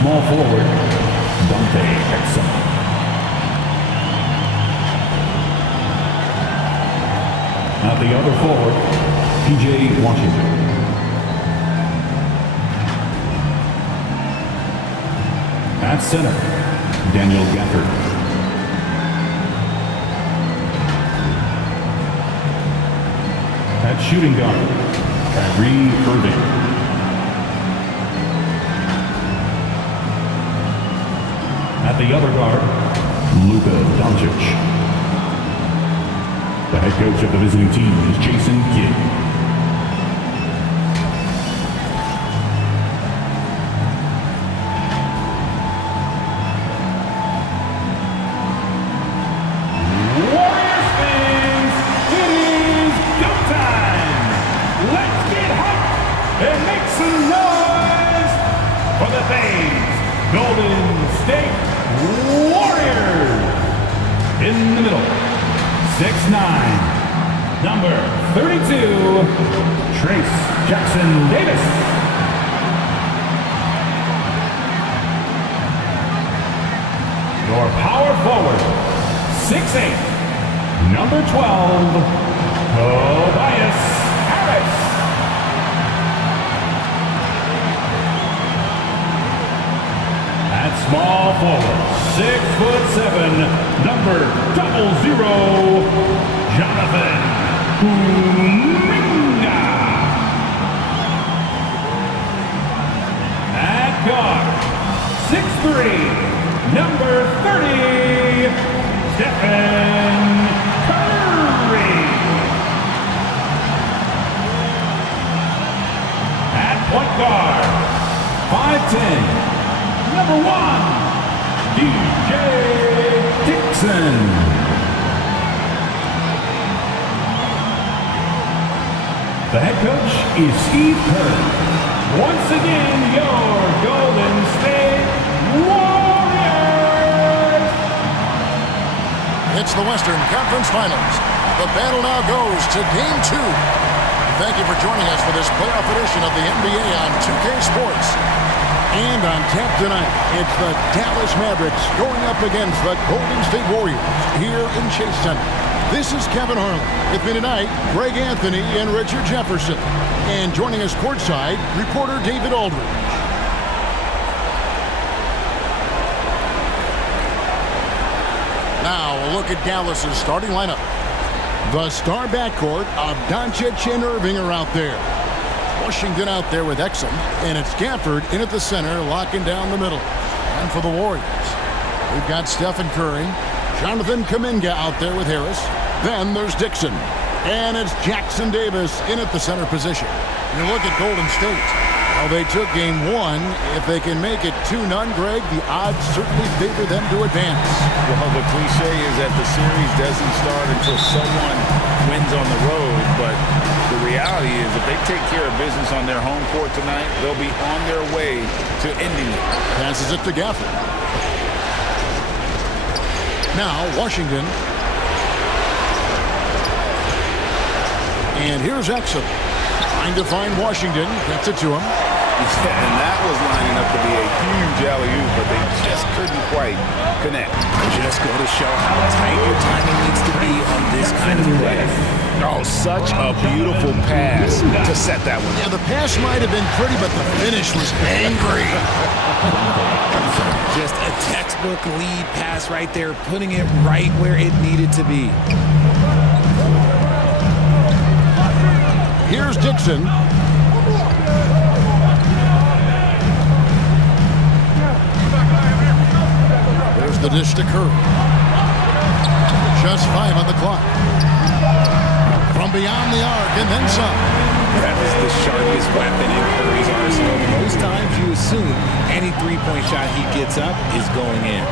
small forward, Dixon. At the other forward, PJ Washington. At center, Daniel Gafford. At shooting guard, Kyrie Irving. At the other guard, Luka Doncic. The head coach of the visiting team is Jason Kidd. Warriors fans, it is go time! Let's get hyped and make some noise for the FaZe Golden State Warriors! In the middle, 6'9", number 32, Trace Jackson Davis. Your power forward, 6'8", number 12, Tobias Harris. At small forward, 6'7", number 00, Jonathan Kuminga. At guard, 6'3", number 30, Stephen Curry. At point guard, 5'10", number 1, DJ Dixon. The head coach is Steve Kerr. Once again, your Golden State Warriors. It's the Western Conference Finals. The battle now goes to Game 2. Thank you for joining us for this playoff edition of the NBA on 2K Sports. And on tap tonight, it's the Dallas Mavericks going up against the Golden State Warriors here in Chase Center. This is Kevin Harlan. With me tonight, Greg Anthony and Richard Jefferson. And joining us courtside, reporter David Aldridge. Now, a look at Dallas's starting lineup. The star backcourt of Doncic and Irving are out there. Washington out there with Dixon, and it's Gafford in at the center, locking down the middle. And for the Warriors, we've got Stephen Curry, Jonathan Kuminga out there with Harris. Then there's Dixon, and it's Jackson Davis in at the center position. You look at Golden State, how they took Game 1. If they can make it 2-0, Greg, the odds certainly favor them to advance. Well, the cliche is that the series doesn't start until someone wins on the road, but the reality is if they take care of business on their home court tonight, they'll be on their way to ending it. Passes it to Gafford. Now, Washington. And here's Exum. Trying to find Washington. Gets it to him. And that was lining up to be a huge alley-oop, but they just couldn't quite connect. Just go to show how tight your timing needs to be on this kind of play. Oh, such a beautiful pass to set that one. Yeah, the pass might have been pretty, but the finish was angry. Just a textbook lead pass right there, putting it right where it needed to be. Here's Dixon. There's the dish to Curry. Just 5 on the clock. From beyond the arc and then some. That is the sharpest weapon in Curry's arsenal. Most times you assume any three-point shot he gets up is going in.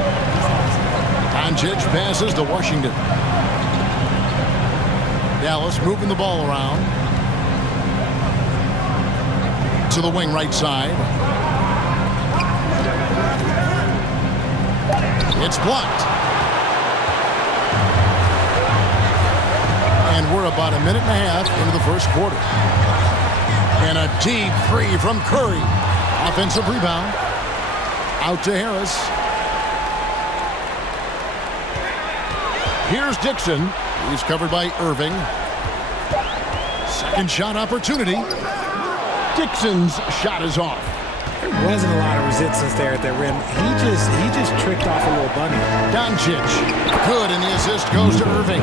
Doncic passes to Washington. Dallas moving the ball around. To the wing right side. It's blocked. And we're about a minute and a half into the first quarter. And a deep three from Curry. Offensive rebound. Out to Harris. Here's Dixon. He's covered by Irving. Second shot opportunity. Dixon's shot is off. There wasn't a lot of resistance there at the rim. He just tricked off a little bunny. Doncic. Good, and the assist goes to Irving.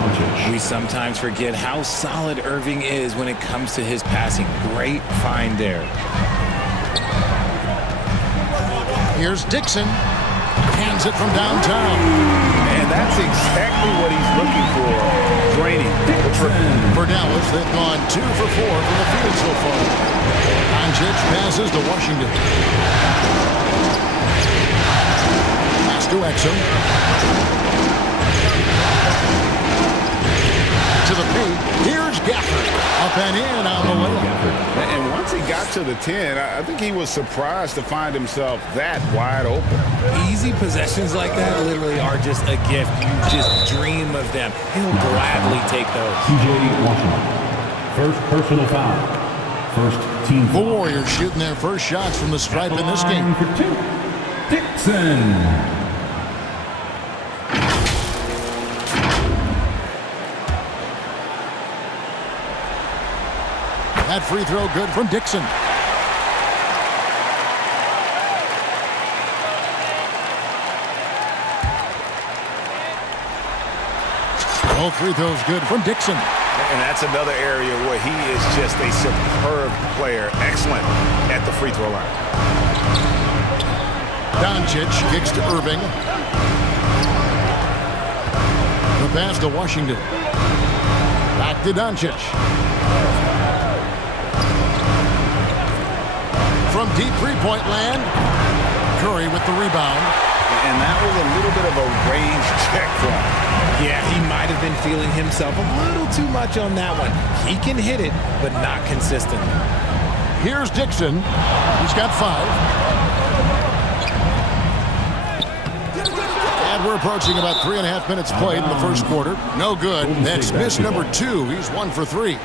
We sometimes forget how solid Irving is when it comes to his passing. Great find there. Here's Dixon. Hands it from downtown. And that's exactly what he's looking for. Draining. For Dallas, they've gone 2 for 4 from the field so far. Doncic passes to Washington. Pass to Exum. To the paint. Here's Gafford. Up and in on the layup. And once he got to the 10, I think he was surprised to find himself that wide open. Easy possessions like that literally are just a gift. You just dream of them. He'll gladly take those. PJ Washington. First personal foul. First team The foul. Warriors shooting their first shots from the stripe in this game. For 2. Dixon. That free throw good from Dixon. Both free throws good from Dixon. And that's another area where he is just a superb player. Excellent at the free throw line. Doncic kicks to Irving. The pass to Washington. Back to Doncic. From deep three-point land, Curry with the rebound. And that was a little bit of a range check for him. Yeah, he might have been feeling himself a little too much on that one. He can hit it, but not consistently. Here's Dixon. He's got 5. And we're approaching about 3.5 minutes played in the first quarter. No good. That's miss number 2. He's 1 for 3.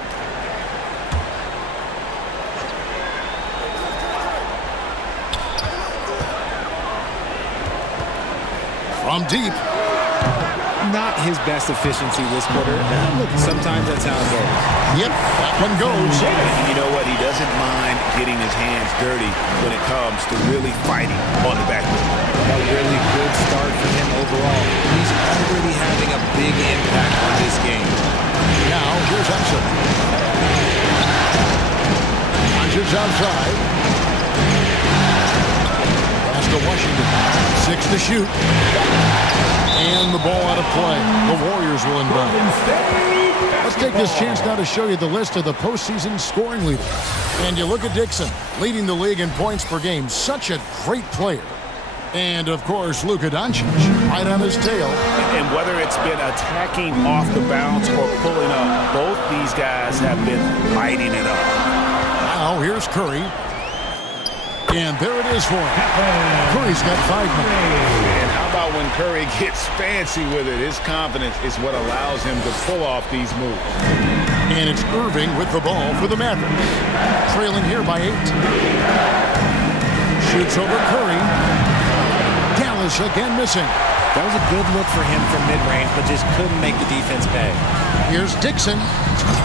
From deep. Not his best efficiency this quarter. Look, sometimes that's how it goes. Yep, that one goes. You know what? He doesn't mind getting his hands dirty when it comes to really fighting on the backboard. A really good start for him overall. He's already having a big impact on this game. Now, here's Exum. Doncic outside. Pass to Washington. 6 to shoot. And the ball out of play. The Warriors will inbound. Let's take this chance now to show you the list of the postseason scoring leaders. And you look at Dixon, leading the league in points per game. Such a great player. And, of course, Luka Doncic, right on his tail. And whether it's been attacking off the bounce or pulling up, both these guys have been lighting it up. Now, here's Curry. And there it is for him. Curry's got 5 now. And how about when Curry gets fancy with it? His confidence is what allows him to pull off these moves. And it's Irving with the ball for the Mavericks. Trailing here by 8. Shoots over Curry. Dallas again missing. That was a good look for him from mid-range, but just couldn't make the defense pay. Here's Dixon.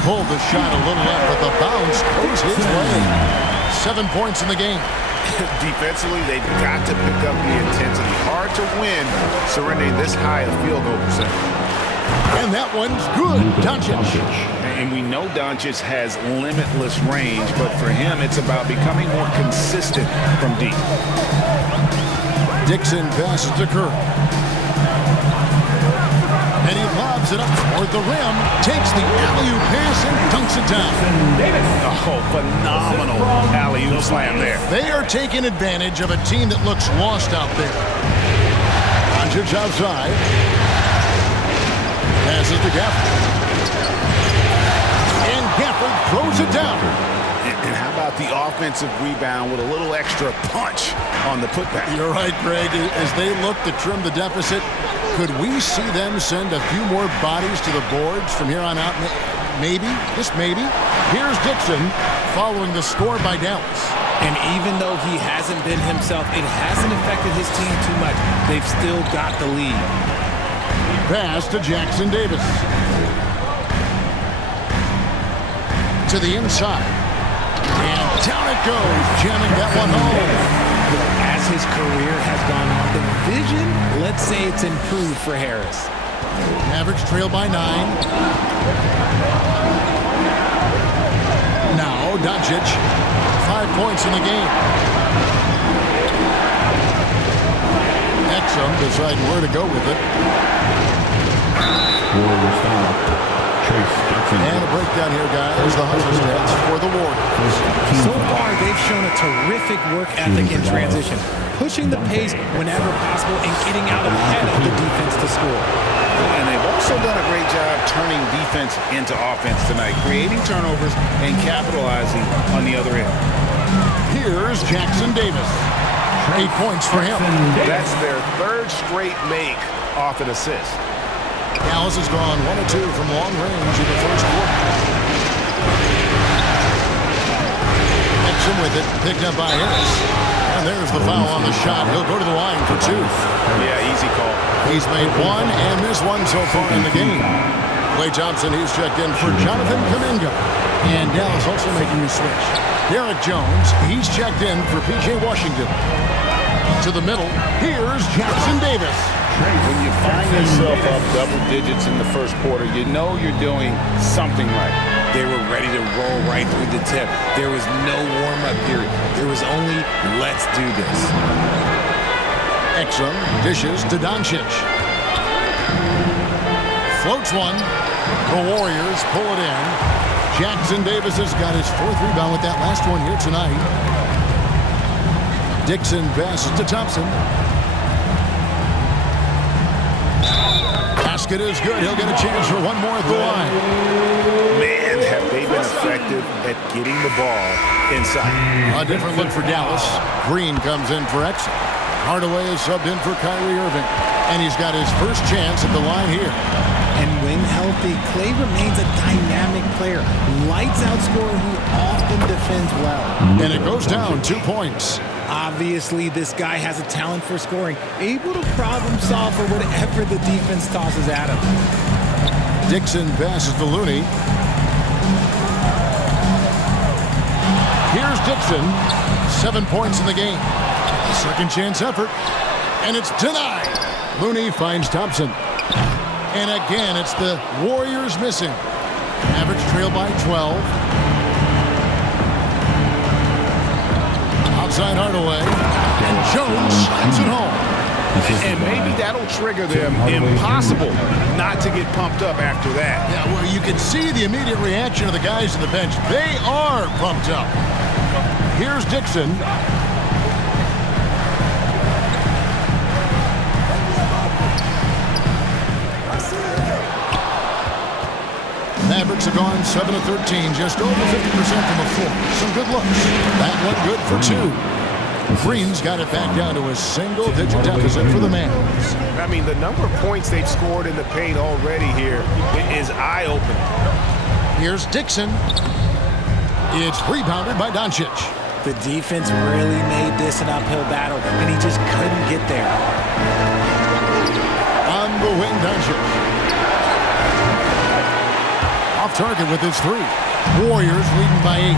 Pulled the shot a little up, but the bounce goes his way. 7 points in the game. Defensively, they've got to pick up the intensity. Hard to win surrendering this high a field goal percentage. And that one's good. Doncic. And we know Doncic has limitless range, but for him, it's about becoming more consistent from deep. Dixon passes to Curry. And he lobs it up toward the rim. Takes the alley-oop pass and dunks it down. Oh, phenomenal alley-oop slam there. They are taking advantage of a team that looks lost out there. Doncic outside. Passes to Gafford. And Gafford throws it down. And how about the offensive rebound with a little extra punch on the putback? You're right, Greg. As they look to trim the deficit, could we see them send a few more bodies to the boards from here on out? Maybe, just maybe. Here's Dixon following the score by Dallas. And even though he hasn't been himself, it hasn't affected his team too much. They've still got the lead. Pass to Jackson Davis. To the inside. And down it goes, jamming that one home. As his career has gone on, the vision, let's say it's improved for Harris. Mavericks trail by 9. Now, Doncic, 5 points in the game. Dixon deciding where to go with it. Warriors foul. Trace Jackson. And a breakdown here, guys. The Hunters stats for the Warriors. So far, they've shown a terrific work ethic in transition, pushing the pace whenever possible and getting out ahead of the defense to score. And they've also done a great job turning defense into offense tonight, creating turnovers and capitalizing on the other end. Here's Jackson Davis. 8 points for him. That's their third straight make off an assist. Dallas has gone 1 of 2 from long range in the first quarter. Dixon with it, picked up by Harris. And there's the foul on the shot. He'll go to the line for 2. Yeah, easy call. He's made 1 and missed 1 so far in the game. Klay Thompson, he's checked in for Jonathan Kuminga. And Dallas also making a switch. Derek Jones, he's checked in for P.J. Washington. To the middle, here's Jackson Davis. When you find yourself up double digits in the first quarter, you know you're doing something right. They were ready to roll right through the tip. There was no warm-up period. There was only, let's do this. Exum dishes to Doncic. Floats one. The Warriors pull it in. Jackson Davis has got his 4th rebound with that last one here tonight. Dixon passes to Thompson. Basket is good. He'll get a chance for 1 more at the line. Man, have they been effective at getting the ball inside. A different look for Dallas. Green comes in for Exum. Hardaway is subbed in for Kyrie Irving. And he's got his first chance at the line here. And when healthy, Klay remains a dynamic player. Lights out scorer who often defends well. And it goes down 2 points. Obviously, this guy has a talent for scoring, able to problem solve for whatever the defense tosses at him. Dixon passes to Looney. Here's Dixon. 7 points in the game. Second chance effort. And it's denied. Looney finds Thompson. And again, it's the Warriors missing. Mavericks trail by 12. Outside Hardaway. And Jones slams it home. And maybe that'll trigger them. Impossible not to get pumped up after that. Yeah, well, you can see the immediate reaction of the guys on the bench. They are pumped up. Here's Dixon. Mavericks have gone 7 of 13, just over 50% from the floor. Some good looks. That one good for 2. Green's got it back down to a single-digit deficit for the Mavs. I mean, the number of points they've scored in the paint already here is eye-opening. Here's Dixon. It's rebounded by Doncic. The defense really made this an uphill battle, and he just couldn't get there. On the wing, Doncic. Off target with his 3. Warriors leading by 8.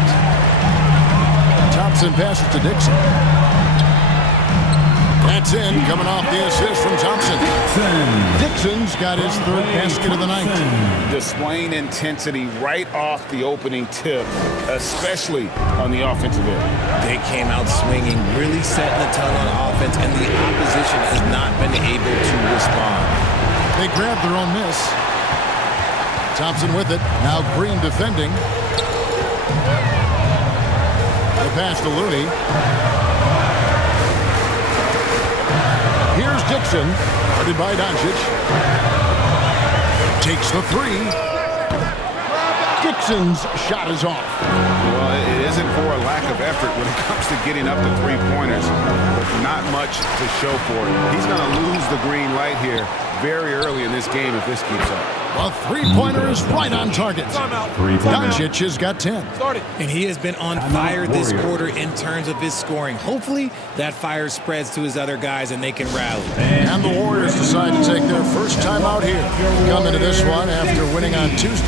Thompson passes to Dixon. That's in, coming off the assist from Thompson. Dixon's got his 3rd basket of the night. Displaying intensity right off the opening tip, especially on the offensive end. They came out swinging, really setting the tone on offense, and the opposition has not been able to respond. They grabbed their own miss. Thompson with it. Now Green defending. The pass to Looney. Here's Dixon. Guarded by Doncic. Takes the 3. Dixon's shot is off. Well, it isn't for a lack of effort when it comes to getting up to 3-pointers, but not much to show for it. He's going to lose the green light here very early in this game if this keeps up. A three-pointer is right on target. Doncic has got 10. And he has been on fire this quarter in terms of his scoring. Hopefully, that fire spreads to his other guys and they can rally. And the Warriors decide to take their first time out here. Come into this one after winning on Tuesday.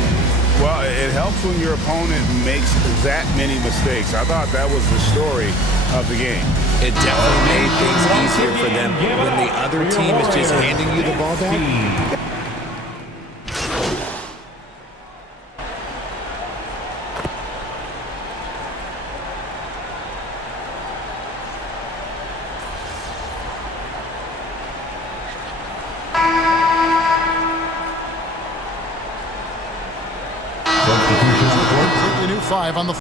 Well, it helps when your opponent makes that many mistakes. I thought that was the story of the game. It definitely made things easier for them when the other team is just handing you the ball back. Completely new 5 on the